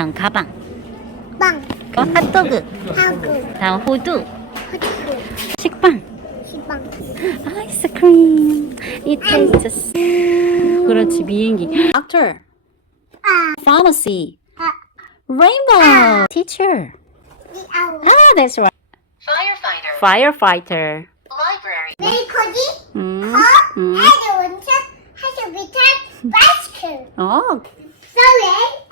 다음 가방. 빵. 핫도그. 하고. 다음 호두. 호두. 식빵. 시방. 아이스크림. It tastes. 그렇지, 비행기. Doctor. Pharmacy. Rainbow. Teacher. 리아우. That's right. Firefighter. 메이커지. 음. 해주 원천. 해주 비탈. 바이스클. 어, 설레.